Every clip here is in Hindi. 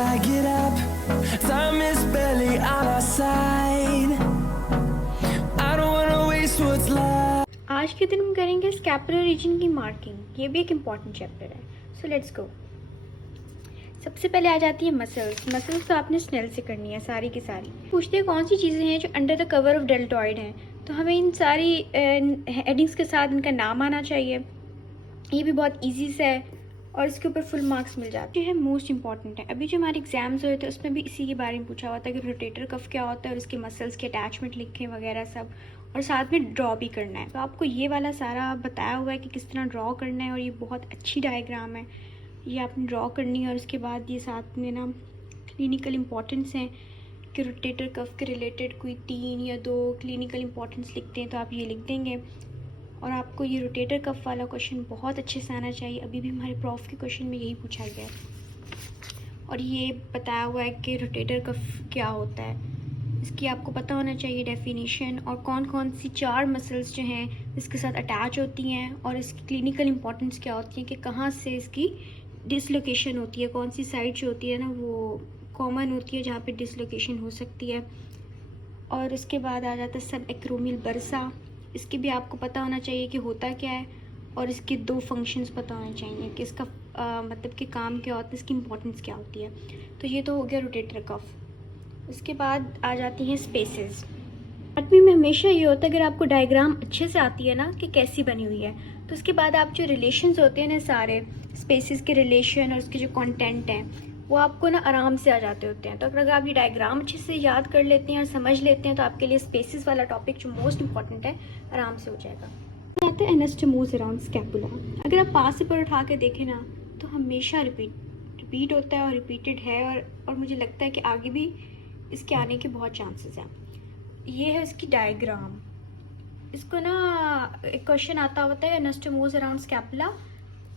I get up, time is barely on our side. I don't wanna waste what's left. आज के दिन हम करेंगे स्कैपुलर रीजन की मार्किंग। ये भी एक इम्पॉर्टेंट चैप्टर है, सो लेट्स गो। सबसे पहले आ जाती है मसल्स। मसल्स तो आपने स्नेल से करनी है सारी की सारी। पूछते हैं कौन सी चीज़ें हैं जो under the cover of deltoid हैं, तो हमें इन सारी हेडिंग्स के साथ इनका नाम आना चाहिए। ये भी बहुत ईजी सा है और इसके ऊपर फुल मार्क्स मिल जाते हैं। जो है मोस्ट इंपॉर्टेंट है, अभी जो हमारे एग्जाम्स हुए थे उसमें भी इसी के बारे में पूछा हुआ था कि रोटेटर कफ क्या होता है और उसके मसल्स के अटैचमेंट लिखें वगैरह सब, और साथ में ड्रॉ भी करना है। तो आपको ये वाला सारा बताया हुआ है कि किस तरह ड्रॉ करना है, और ये बहुत अच्छी डायग्राम है, ये आपने ड्रॉ करनी है। और उसके बाद ये साथ में ना क्लिनिकल इंपॉर्टेंस हैं कि रोटेटर कफ के रिलेटेड कोई 3 या 2 क्लिनिकल इंपॉर्टेंस लिखते हैं तो आप ये लिख देंगे। और आपको ये रोटेटर कफ वाला क्वेश्चन बहुत अच्छे से आना चाहिए, अभी भी हमारे प्रॉफ के क्वेश्चन में यही पूछा गया है। और ये बताया हुआ है कि रोटेटर कफ क्या होता है, इसकी आपको पता होना चाहिए डेफिनेशन, और कौन कौन सी 4 मसल्स जो हैं इसके साथ अटैच होती हैं, और इसकी क्लिनिकल इंपॉर्टेंस क्या होती है कि कहाँ से इसकी डिसलोकेशन होती है, कौन सी साइड जो होती है ना वो कॉमन होती है जहाँ पे डिसलोकेशन हो सकती है। और उसके बाद आ जाता है सब एक्रोमियल बरसा, इसकी भी आपको पता होना चाहिए कि होता क्या है, और इसके 2 फंक्शंस पता होने चाहिए कि इसका मतलब कि काम क्या होता है, इसकी इंपॉर्टेंस क्या होती है। तो ये तो हो गया रोटेटर कफ। उसके बाद आ जाती हैं स्पेसेस। एनाटॉमी में हमेशा ये होता है अगर आपको डायग्राम अच्छे से आती है ना कि कैसी बनी हुई है, तो उसके बाद आप जो रिलेशंस होते हैं ना सारे स्पेसेस के रिलेशन और उसके जो कंटेंट हैं वो आपको ना आराम से आ जाते होते हैं। तो अगर आप ये डायग्राम अच्छे से याद कर लेते हैं और समझ लेते हैं तो आपके लिए स्पेसेस वाला टॉपिक जो मोस्ट इंपॉर्टेंट है आराम से हो जाएगा। आता है एनास्टोमोस अराउंड स्कैपुला। अगर आप पास से पर उठा के देखें ना तो हमेशा रिपीट होता है और रिपीटेड है, और मुझे लगता है कि आगे भी इसके आने के बहुत चांसेस हैं। ये है इसकी डायग्राम। इसको ना एक क्वेश्चन आता होता है एनास्टोमोस अराउंड स्कैपुला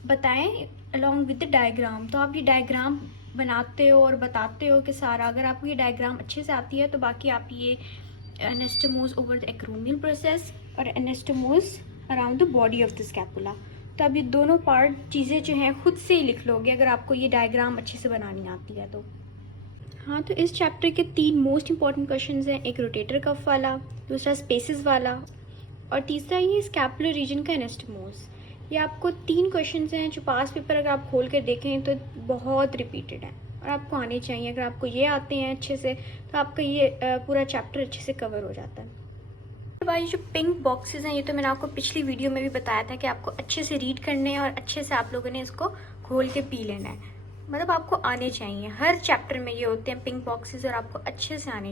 बताएं अलॉन्ग विद द डायग्राम। तो आप ये डायग्राम बनाते हो और बताते हो कि सारा, अगर आपको ये डायग्राम अच्छे से आती है तो बाकी आप ये anastomose over the acromial process और anastomose around the body of the scapula, तो आप ये दोनों पार्ट चीज़ें जो हैं खुद से ही लिख लोगे अगर आपको ये डायग्राम अच्छे से बनानी आती है तो। हाँ, तो इस चैप्टर के 3 मोस्ट इंपॉर्टेंट क्वेश्चंस हैं, एक रोटेटर कफ वाला, दूसरा स्पेसेस वाला, और तीसरा ये स्कैपुलर रीजन का एनास्टोमोस। ये आपको 3 क्वेश्चंस हैं जो पास पेपर अगर आप खोल कर देखें तो बहुत रिपीटेड हैं और आपको आने चाहिए। अगर आपको ये आते हैं अच्छे से तो आपका ये पूरा चैप्टर अच्छे से कवर हो जाता है। तो भाई जो पिंक बॉक्सेस हैं ये तो मैंने आपको पिछली वीडियो में भी बताया था कि आपको अच्छे से रीड करने हैं और अच्छे से आप लोगों ने इसको खोल के पी लेना है। मतलब आपको आने चाहिए, हर चैप्टर में ये होते हैं पिंक बॉक्सेस और आपको अच्छे से आने चाहिए।